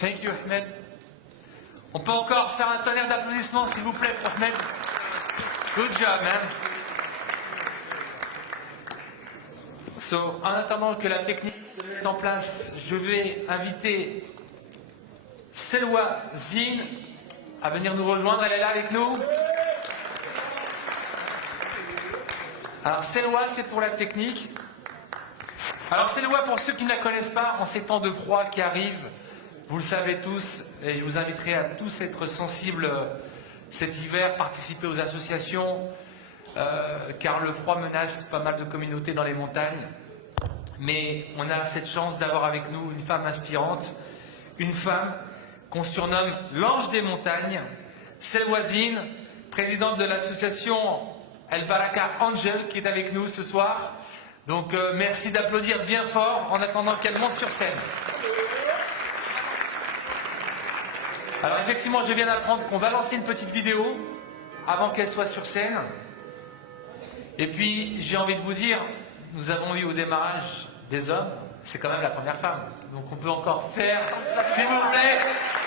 Thank you, Ahmed. On peut encore faire un tonnerre d'applaudissements, s'il vous plaît, pour Ahmed. Good job, man. So, en attendant que la technique se mette en place, je vais inviter Selwa Zine à venir nous rejoindre. Elle est là avec nous. Alors, Selwa, c'est pour la technique. Alors, Selwa, pour ceux qui ne la connaissent pas, en ces temps de froid qui arrivent, vous le savez tous, et je vous inviterai à tous être sensibles cet hiver, participer aux associations, car le froid menace pas mal de communautés dans les montagnes. Mais on a cette chance d'avoir avec nous une femme inspirante, une femme qu'on surnomme l'ange des montagnes, Selwa Zine, présidente de l'association El Baraka Angel, qui est avec nous ce soir. Donc merci d'applaudir bien fort en attendant qu'elle monte sur scène. Alors effectivement, je viens d'apprendre qu'on va lancer une petite vidéo avant qu'elle soit sur scène. Et puis, j'ai envie de vous dire, nous avons eu au démarrage des hommes, c'est quand même la première femme. Donc on peut encore faire, s'il vous plaît,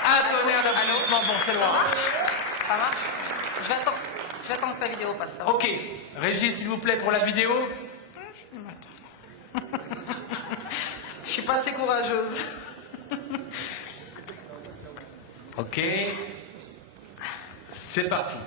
un tonnerre d'applaudissements pour Selwa. Ça marche? J'attends que la vidéo passe. Ça va? Ok, Régis, s'il vous plaît, pour la vidéo. Je suis pas assez courageuse. Ok, c'est parti.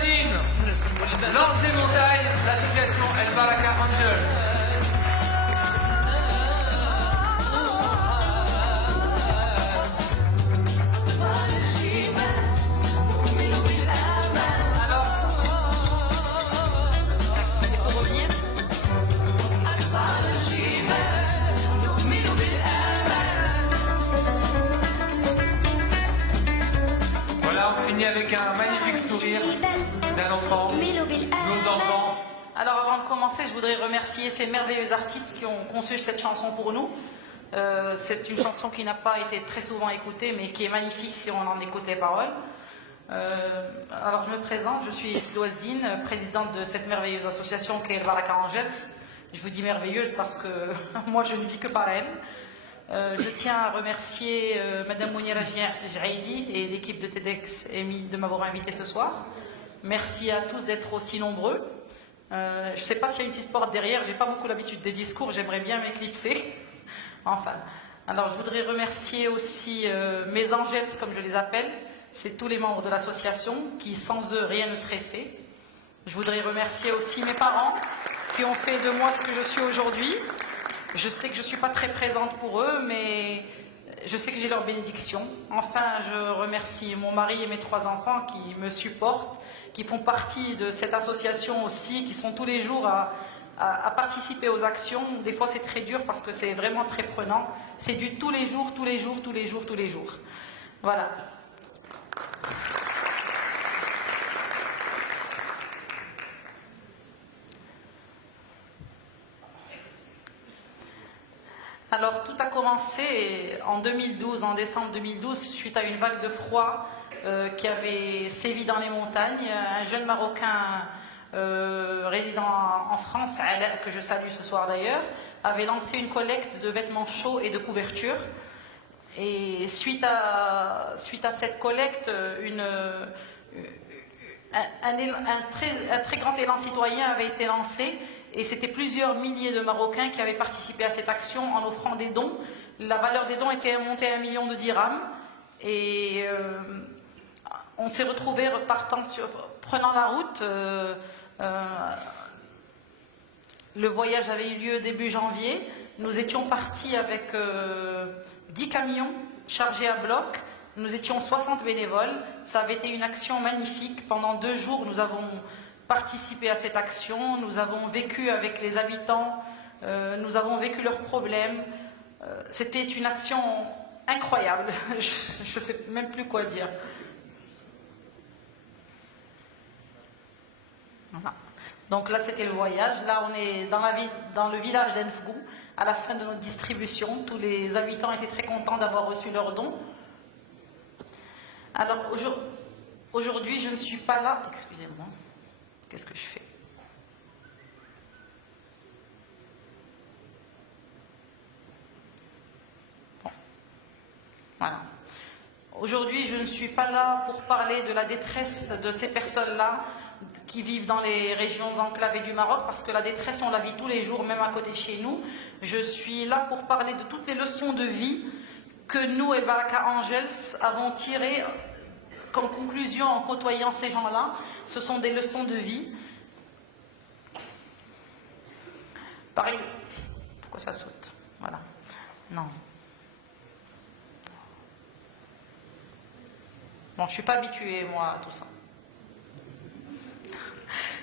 Loazine, l'ange des montagnes, l'association El Baraka Angels. Avec un magnifique sourire d'un enfant, nos enfants. Alors avant de commencer, je voudrais remercier ces merveilleux artistes qui ont conçu cette chanson pour nous. C'est une chanson qui n'a pas été très souvent écoutée, mais qui est magnifique si on en écoute les paroles. Alors je me présente, je suis Loazine, présidente de cette merveilleuse association qu'est El Baraka Angels. Je vous dis merveilleuse parce que moi je ne vis que par elle. Je tiens à remercier Madame Mounira Jaidi et l'équipe de TEDx EMI de m'avoir invité ce soir. Merci à tous d'être aussi nombreux. Je ne sais pas s'il y a une petite porte derrière, j'ai pas beaucoup l'habitude des discours, j'aimerais bien m'éclipser. Enfin, alors je voudrais remercier aussi mes angels, comme je les appelle. C'est tous les membres de l'association qui, sans eux, rien ne serait fait. Je voudrais remercier aussi mes parents qui ont fait de moi ce que je suis aujourd'hui. Je sais que je ne suis pas très présente pour eux, mais je sais que j'ai leur bénédiction. Enfin, je remercie mon mari et mes 3 enfants qui me supportent, qui font partie de cette association aussi, qui sont tous les jours à participer aux actions. Des fois, c'est très dur parce que c'est vraiment très prenant. C'est du tous les jours, tous les jours, tous les jours, tous les jours. Voilà. Alors tout a commencé en 2012, en décembre 2012, suite à une vague de froid qui avait sévi dans les montagnes. Un jeune Marocain résidant en France, que je salue ce soir d'ailleurs, avait lancé une collecte de vêtements chauds et de couvertures. Et suite à cette collecte, un très grand élan citoyen avait été lancé. Et c'était plusieurs milliers de Marocains qui avaient participé à cette action en offrant des dons. La valeur des dons était montée à 1 million de dirhams. Et on s'est retrouvés prenant la route. Le voyage avait eu lieu début janvier. Nous étions partis avec 10 camions chargés à bloc. Nous étions 60 bénévoles. Ça avait été une action magnifique. Pendant 2 jours, nous avons participé à cette action, nous avons vécu avec les habitants, nous avons vécu leurs problèmes. C'était une action incroyable, je ne sais même plus quoi dire. Voilà. Donc là c'était le voyage, là on est dans le village d'Enfgou, à la fin de notre distribution. Tous les habitants étaient très contents d'avoir reçu leurs dons. Alors aujourd'hui je ne suis pas là, excusez-moi. Qu'est-ce que je fais? Bon. Voilà. Aujourd'hui, je ne suis pas là pour parler de la détresse de ces personnes-là qui vivent dans les régions enclavées du Maroc, parce que la détresse, on la vit tous les jours, même à côté de chez nous. Je suis là pour parler de toutes les leçons de vie que nous, El Baraka Angels, avons tirées comme conclusion en côtoyant ces gens-là. Ce sont des leçons de vie. Pareil. Pourquoi ça saute? Voilà. Non. Bon, je ne suis pas habituée, moi, à tout ça.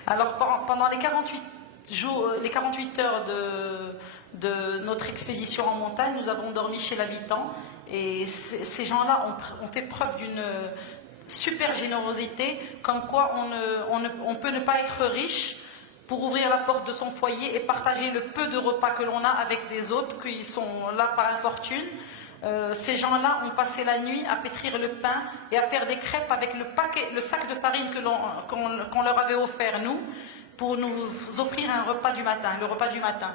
Alors, pendant les 48 heures de notre expédition en montagne, nous avons dormi chez l'habitant. Et ces gens-là ont fait preuve d'une super générosité, comme quoi on peut ne pas être riche pour ouvrir la porte de son foyer et partager le peu de repas que l'on a avec des autres qui sont là par infortune. Ces gens-là ont passé la nuit à pétrir le pain et à faire des crêpes avec le sac de farine qu'on leur avait offert, nous, pour nous offrir un repas du matin, le repas du matin.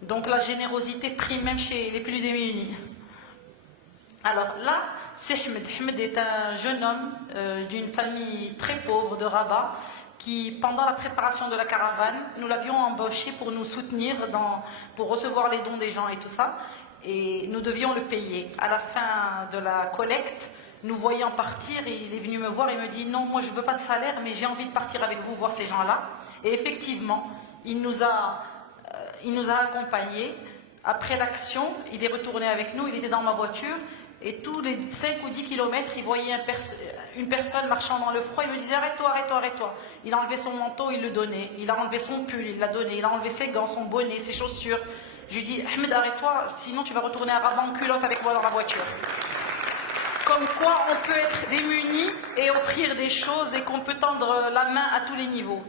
Donc la générosité prime même chez les plus démunis. Alors là, c'est Ahmed. Ahmed est un jeune homme d'une famille très pauvre de Rabat qui, pendant la préparation de la caravane, nous l'avions embauché pour nous soutenir, pour recevoir les dons des gens et tout ça. Et nous devions le payer. À la fin de la collecte, nous voyant partir, il est venu me voir et me dit non, moi je ne veux pas de salaire, mais j'ai envie de partir avec vous voir ces gens-là. Et effectivement, il nous a accompagnés. Après l'action, il est retourné avec nous, il était dans ma voiture, et tous les 5 ou 10 kilomètres, il voyait une personne marchant dans le froid, il me disait arrête-toi, arrête-toi, arrête-toi. Il a enlevé son manteau, il le donnait, il a enlevé son pull, il l'a donné, il a enlevé ses gants, son bonnet, ses chaussures. Je lui dis Ahmed, arrête-toi, sinon tu vas retourner à Rabat en culotte avec moi dans la voiture. Comme quoi on peut être démuni et offrir des choses et qu'on peut tendre la main à tous les niveaux.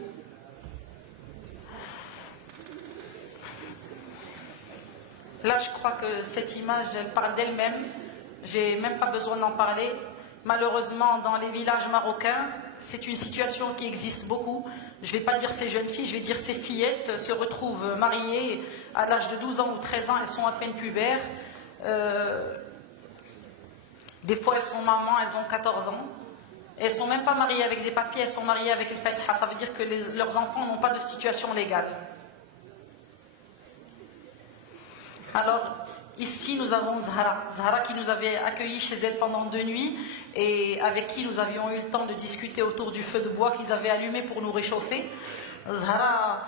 Là, je crois que cette image, elle parle d'elle-même. J'ai même pas besoin d'en parler. Malheureusement, dans les villages marocains, c'est une situation qui existe beaucoup. Je ne vais pas dire ces jeunes filles, je vais dire ces fillettes se retrouvent mariées à l'âge de 12 ans ou 13 ans, elles sont à peine pubères. Des fois, elles sont mamans, elles ont 14 ans. Elles ne sont même pas mariées avec des papiers, elles sont mariées avec le Fatiha. Ça veut dire que leurs enfants n'ont pas de situation légale. Alors, ici, nous avons Zahra. Zahra qui nous avait accueillis chez elle pendant 2 nuits et avec qui nous avions eu le temps de discuter autour du feu de bois qu'ils avaient allumé pour nous réchauffer. Zahra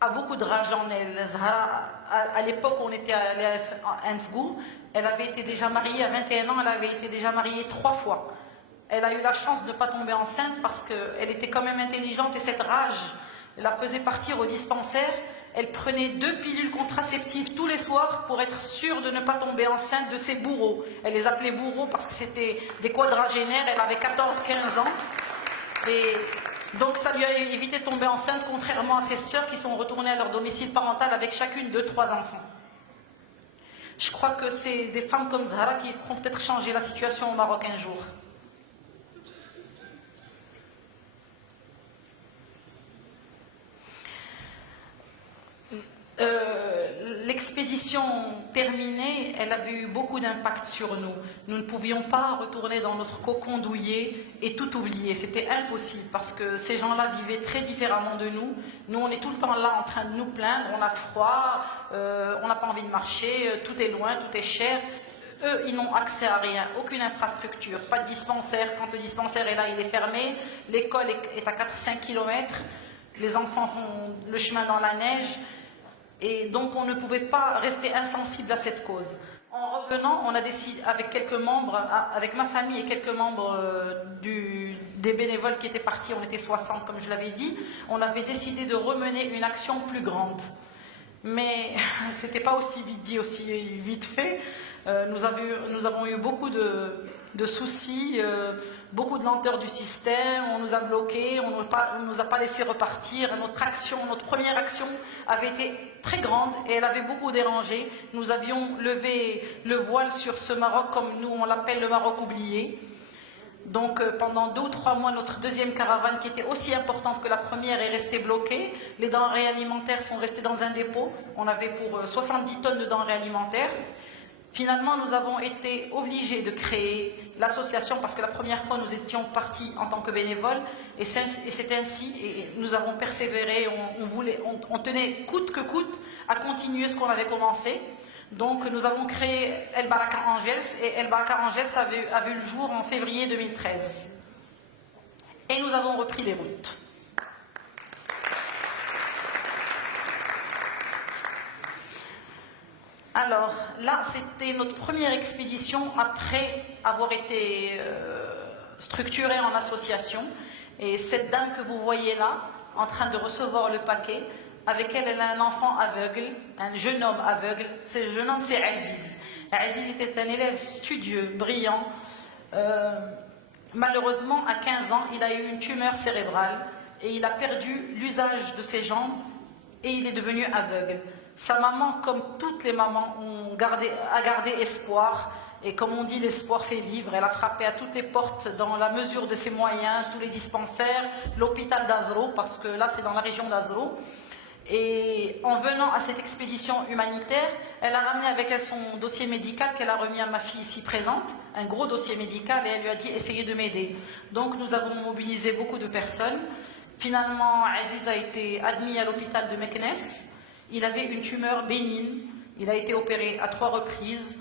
a beaucoup de rage en elle. Zahra, à l'époque où on était allé à Enfgou, elle avait été déjà mariée à 21 ans, elle avait été déjà mariée 3 fois. Elle a eu la chance de ne pas tomber enceinte parce qu'elle était quand même intelligente et cette rage la faisait partir au dispensaire. Elle prenait 2 pilules contraceptives tous les soirs pour être sûre de ne pas tomber enceinte de ses bourreaux. Elle les appelait bourreaux parce que c'était des quadragénaires, elle avait 14-15 ans. Et donc ça lui a évité de tomber enceinte, contrairement à ses sœurs qui sont retournées à leur domicile parental avec chacune 2-3 enfants. Je crois que c'est des femmes comme Zahra qui feront peut-être changer la situation au Maroc un jour. L'expédition terminée, elle avait eu beaucoup d'impact sur nous. Nous ne pouvions pas retourner dans notre cocon douillet et tout oublier. C'était impossible parce que ces gens-là vivaient très différemment de nous. Nous, on est tout le temps là en train de nous plaindre. On a froid, on n'a pas envie de marcher, tout est loin, tout est cher. Eux, ils n'ont accès à rien, aucune infrastructure, pas de dispensaire. Quand le dispensaire est là, il est fermé. L'école est à 4-5 km. Les enfants font le chemin dans la neige. Et donc on ne pouvait pas rester insensible à cette cause. En revenant, on a décidé avec quelques membres, avec ma famille et quelques membres des bénévoles qui étaient partis, on était 60 comme je l'avais dit, on avait décidé de remener une action plus grande. Mais c'était pas aussi vite dit, aussi vite fait. Nous avons eu beaucoup de soucis, beaucoup de lenteur du système, on nous a bloqués, on ne nous a pas laissé repartir. Notre première action avait été très grande et elle avait beaucoup dérangé. Nous avions levé le voile sur ce Maroc, comme nous on l'appelle le Maroc oublié. Donc pendant 2 ou 3 mois, notre deuxième caravane, qui était aussi importante que la première, est restée bloquée. Les denrées alimentaires sont restées dans un dépôt. On avait pour 70 tonnes de denrées alimentaires. Finalement, nous avons été obligés de créer l'association parce que la première fois, nous étions partis en tant que bénévoles et c'est ainsi, et nous avons persévéré, on tenait coûte que coûte à continuer ce qu'on avait commencé. Donc, nous avons créé El Baraka Angels et El Baraka Angels a vu le jour en février 2013. Et nous avons repris les routes. Alors, là, c'était notre première expédition après avoir été structurée en association. Et cette dame que vous voyez là, en train de recevoir le paquet, avec elle, elle a un enfant aveugle, un jeune homme aveugle. Ce jeune homme, c'est Aziz. Aziz était un élève studieux, brillant. Malheureusement, à 15 ans, il a eu une tumeur cérébrale et il a perdu l'usage de ses jambes et il est devenu aveugle. Sa maman, comme toutes les mamans, a gardé espoir. Et comme on dit, l'espoir fait vivre. Elle a frappé à toutes les portes dans la mesure de ses moyens, tous les dispensaires, l'hôpital d'Azro, parce que là, c'est dans la région d'Azro. Et en venant à cette expédition humanitaire, elle a ramené avec elle son dossier médical qu'elle a remis à ma fille ici présente, un gros dossier médical, et elle lui a dit « essayez de m'aider ». Donc nous avons mobilisé beaucoup de personnes. Finalement, Aziz a été admis à l'hôpital de Meknès. Il avait une tumeur bénigne, il a été opéré à 3 reprises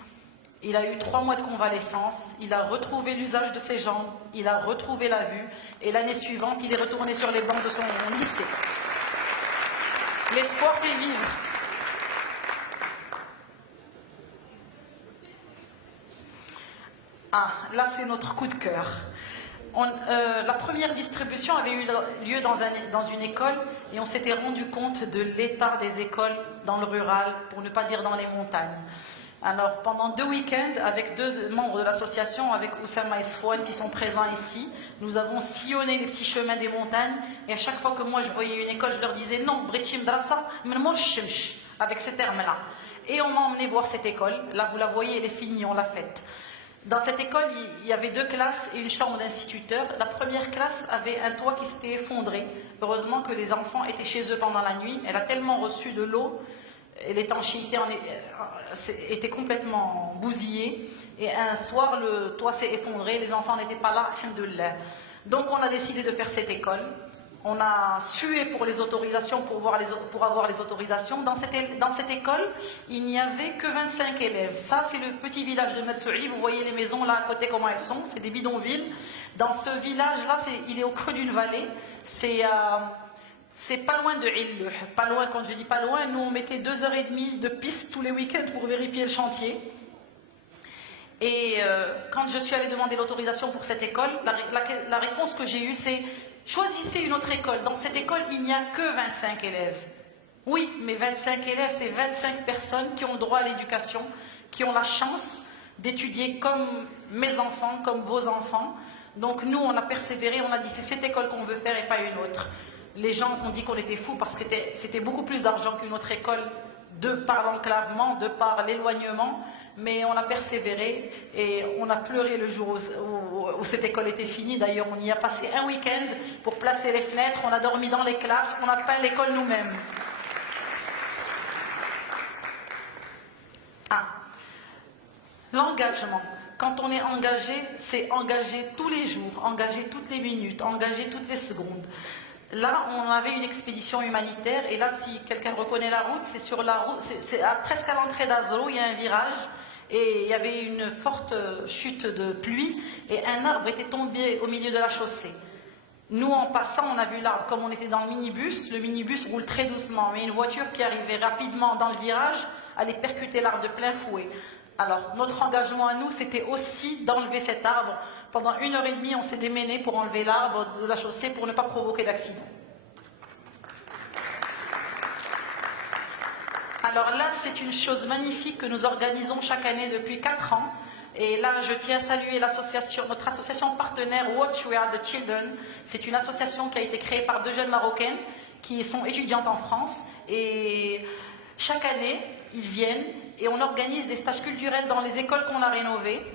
Il a eu 3 mois de convalescence, il a retrouvé l'usage de ses jambes, il a retrouvé la vue, et l'année suivante, il est retourné sur les bancs de son lycée. L'espoir fait vivre. Ah, là c'est notre coup de cœur. La première distribution avait eu lieu dans une école et on s'était rendu compte de l'état des écoles dans le rural, pour ne pas dire dans les montagnes. Alors pendant 2 week-ends, avec 2 membres de l'association, avec Oussama et Sfouane qui sont présents ici, nous avons sillonné les petits chemins des montagnes et à chaque fois que moi je voyais une école, je leur disais non, Britchim Drassa, avec ces termes-là. Et on m'a emmené voir cette école. Là vous la voyez, elle est finie, on l'a faite. Dans cette école, il y avait 2 classes et une chambre d'instituteur. La première classe avait un toit qui s'était effondré. Heureusement que les enfants étaient chez eux pendant la nuit. Elle a tellement reçu de l'eau, l'étanchéité était complètement bousillée. Et un soir, le toit s'est effondré, les enfants n'étaient pas là, alhamdoulilah. Donc on a décidé de faire cette école. On a sué pour les autorisations, pour avoir les autorisations. Dans cette école, il n'y avait que 25 élèves. Ça, c'est le petit village de Messouli. Vous voyez les maisons là à côté, comment elles sont. C'est des bidonvilles. Dans ce village-là, il est au creux d'une vallée. C'est pas loin de Illuh. Pas loin, quand je dis pas loin, nous on mettait 2h30 de piste tous les week-ends pour vérifier le chantier. Et quand je suis allée demander l'autorisation pour cette école, la réponse que j'ai eue, c'est: choisissez une autre école. Dans cette école, il n'y a que 25 élèves. Oui, mais 25 élèves, c'est 25 personnes qui ont le droit à l'éducation, qui ont la chance d'étudier comme mes enfants, comme vos enfants. Donc nous, on a persévéré, on a dit c'est cette école qu'on veut faire et pas une autre. Les gens ont dit qu'on était fous parce que c'était beaucoup plus d'argent qu'une autre école, de par l'enclavement, de par l'éloignement. Mais on a persévéré et on a pleuré le jour où cette école était finie. D'ailleurs, on y a passé un week-end pour placer les fenêtres, on a dormi dans les classes, on a peint l'école nous-mêmes. Ah, l'engagement. Quand on est engagé, c'est engagé tous les jours, engagé toutes les minutes, engagé toutes les secondes. Là, on avait une expédition humanitaire et là, si quelqu'un reconnaît la route, c'est sur la route, c'est presque à l'entrée d'Azro, il y a un virage. Et il y avait une forte chute de pluie et un arbre était tombé au milieu de la chaussée. Nous, en passant, on a vu l'arbre. Comme on était dans le minibus roule très doucement, mais une voiture qui arrivait rapidement dans le virage allait percuter l'arbre de plein fouet. Alors, notre engagement à nous, c'était aussi d'enlever cet arbre. Pendant 1h30, on s'est démené pour enlever l'arbre de la chaussée pour ne pas provoquer d'accident. Alors là, c'est une chose magnifique que nous organisons chaque année depuis 4 ans. Et là, je tiens à saluer notre association partenaire Watch We Are the Children. C'est une association qui a été créée par 2 jeunes Marocaines qui sont étudiantes en France. Et chaque année, ils viennent et on organise des stages culturels dans les écoles qu'on a rénovées.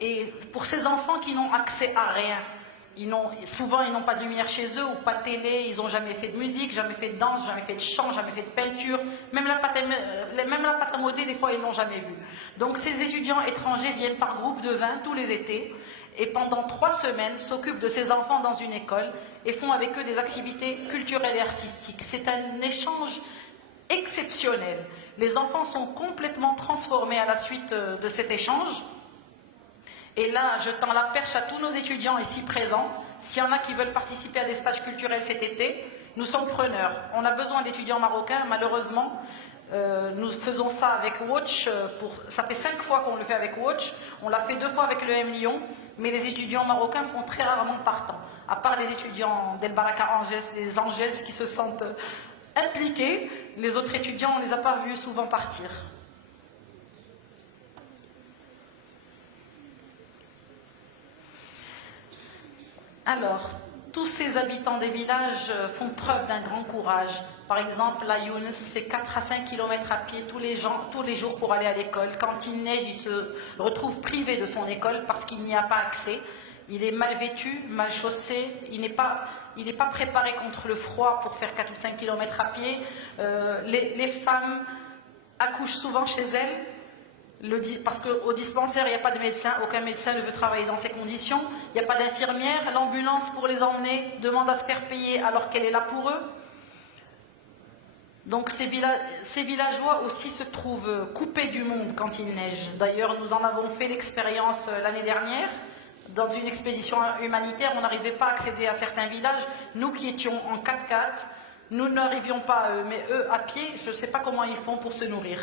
Et pour ces enfants qui n'ont accès à rien, souvent ils n'ont pas de lumière chez eux ou pas de télé, ils n'ont jamais fait de musique, jamais fait de danse, jamais fait de chant, jamais fait de peinture, même la pâte à modeler, des fois ils ne l'ont jamais vue. Donc ces étudiants étrangers viennent par groupe de 20 tous les étés et pendant 3 semaines s'occupent de ces enfants dans une école et font avec eux des activités culturelles et artistiques. C'est un échange exceptionnel. Les enfants sont complètement transformés à la suite de cet échange. Et là, je tends la perche à tous nos étudiants ici présents. S'il y en a qui veulent participer à des stages culturels cet été, nous sommes preneurs. On a besoin d'étudiants marocains, malheureusement. Nous faisons ça avec Watch. Ça fait 5 fois qu'on le fait avec Watch. On l'a fait 2 fois avec le M Lyon. Mais les étudiants marocains sont très rarement partants. À part les étudiants d'El Baraka Angels, des Angels qui se sentent impliqués, les autres étudiants, on ne les a pas vus souvent partir. Alors, tous ces habitants des villages font preuve d'un grand courage. Par exemple, la Younes fait 4 à 5 km à pied tous les jours pour aller à l'école. Quand il neige, il se retrouve privé de son école parce qu'il n'y a pas accès. Il est mal vêtu, mal chaussé, il n'est pas préparé contre le froid pour faire 4 ou 5 km à pied. Les femmes accouchent souvent chez elles. Parce qu'au dispensaire, il n'y a pas de médecin, aucun médecin ne veut travailler dans ces conditions, il n'y a pas d'infirmière, l'ambulance pour les emmener demande à se faire payer alors qu'elle est là pour eux. Donc ces villageois aussi se trouvent coupés du monde quand il neige. D'ailleurs, nous en avons fait l'expérience l'année dernière. Dans une expédition humanitaire, on n'arrivait pas à accéder à certains villages. Nous qui étions en 4x4, nous n'arrivions pas à eux, mais eux à pied, je ne sais pas comment ils font pour se nourrir.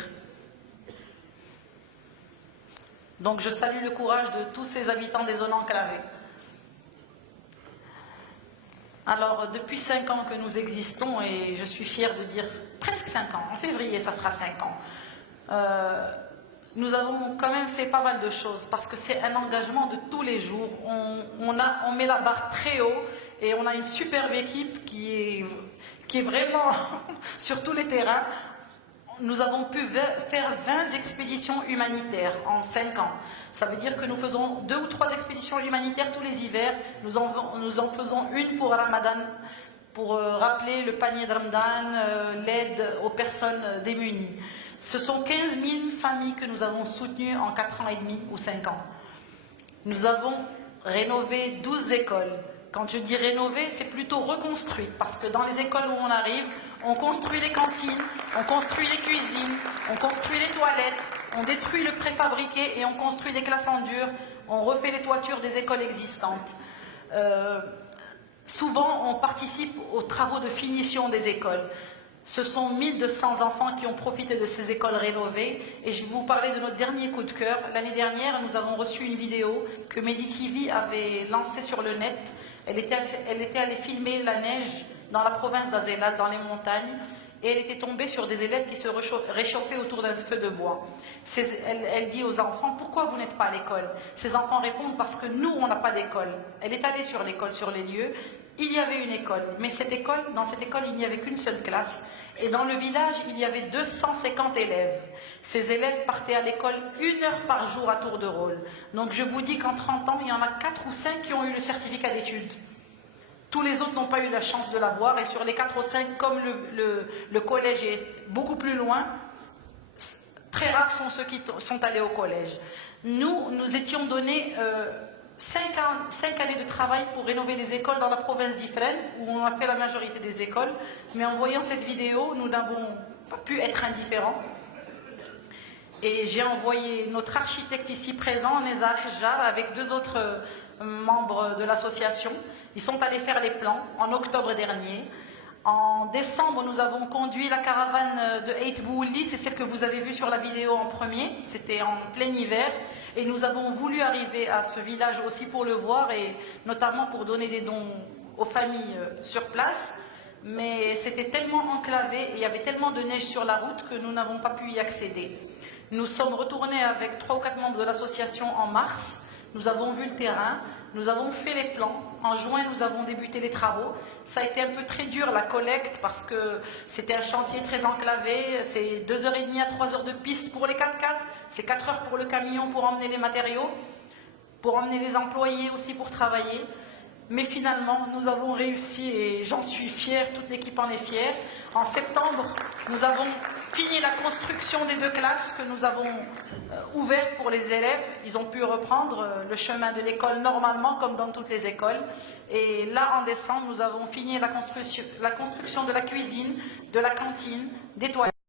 Donc je salue le courage de tous ces habitants des zones enclavées. Alors, depuis 5 ans que nous existons, et je suis fière de dire presque 5 ans, en février ça fera 5 ans, nous avons quand même fait pas mal de choses, parce que c'est un engagement de tous les jours. On met la barre très haut, et on a une superbe équipe qui est vraiment sur tous les terrains. Nous avons pu faire 20 expéditions humanitaires en 5 ans. Ça veut dire que nous faisons 2 ou 3 expéditions humanitaires tous les hivers. Nous en faisons une pour Ramadan, pour rappeler le panier de Ramadan, l'aide aux personnes démunies. Ce sont 15 000 familles que nous avons soutenues en 4 ans et demi ou 5 ans. Nous avons rénové 12 écoles. Quand je dis rénover, c'est plutôt reconstruire, parce que dans les écoles où on arrive, on construit les cantines, on construit les cuisines, on construit les toilettes, on détruit le préfabriqué et on construit des classes en dur, on refait les toitures des écoles existantes. Souvent, on participe aux travaux de finition des écoles. Ce sont 1200 enfants qui ont profité de ces écoles rénovées. Et je vais vous parler de notre dernier coup de cœur. L'année dernière, nous avons reçu une vidéo que Medicivi avait lancée sur le net. Elle était allée filmer la neige dans la province d'Azélal, dans les montagnes, et elle était tombée sur des élèves qui se réchauffaient autour d'un feu de bois. Elle dit aux enfants, pourquoi vous n'êtes pas à l'école? Ces enfants répondent, parce que nous, on n'a pas d'école. Elle est allée sur l'école, sur les lieux. Il y avait une école, mais dans cette école, il n'y avait qu'une seule classe. Et dans le village, il y avait 250 élèves. Ces élèves partaient à l'école 1 heure par jour à tour de rôle. Donc je vous dis qu'en 30 ans, il y en a 4 ou 5 qui ont eu le certificat d'études. Tous les autres n'ont pas eu la chance de l'avoir. Et sur les 4 ou 5, comme le collège est beaucoup plus loin, très rares sont ceux qui sont allés au collège. Nous étions donnés 5 années de travail pour rénover les écoles dans la province d'Ifrane, où on a fait la majorité des écoles. Mais en voyant cette vidéo, nous n'avons pas pu être indifférents. Et j'ai envoyé notre architecte ici présent, Neza Hajjar, avec 2 autres membres de l'association. Ils sont allés faire les plans en octobre dernier. En décembre, nous avons conduit la caravane de Eit Bououli, c'est celle que vous avez vue sur la vidéo en premier. C'était en plein hiver. Et nous avons voulu arriver à ce village aussi pour le voir, et notamment pour donner des dons aux familles sur place. Mais c'était tellement enclavé et il y avait tellement de neige sur la route que nous n'avons pas pu y accéder. Nous sommes retournés avec 3 ou 4 membres de l'association en mars. Nous avons vu le terrain, nous avons fait les plans. En juin, nous avons débuté les travaux. Ça a été un peu très dur, la collecte, parce que c'était un chantier très enclavé. C'est 2h30 à 3h de piste pour les 4x4. C'est 4 heures pour le camion pour emmener les matériaux, pour emmener les employés aussi pour travailler. Mais finalement, nous avons réussi et j'en suis fière, toute l'équipe en est fière. En septembre, nous avons fini la construction des 2 classes que nous avons ouvertes pour les élèves. Ils ont pu reprendre le chemin de l'école normalement, comme dans toutes les écoles. Et là, en décembre, nous avons fini la construction de la cuisine, de la cantine, des toilettes.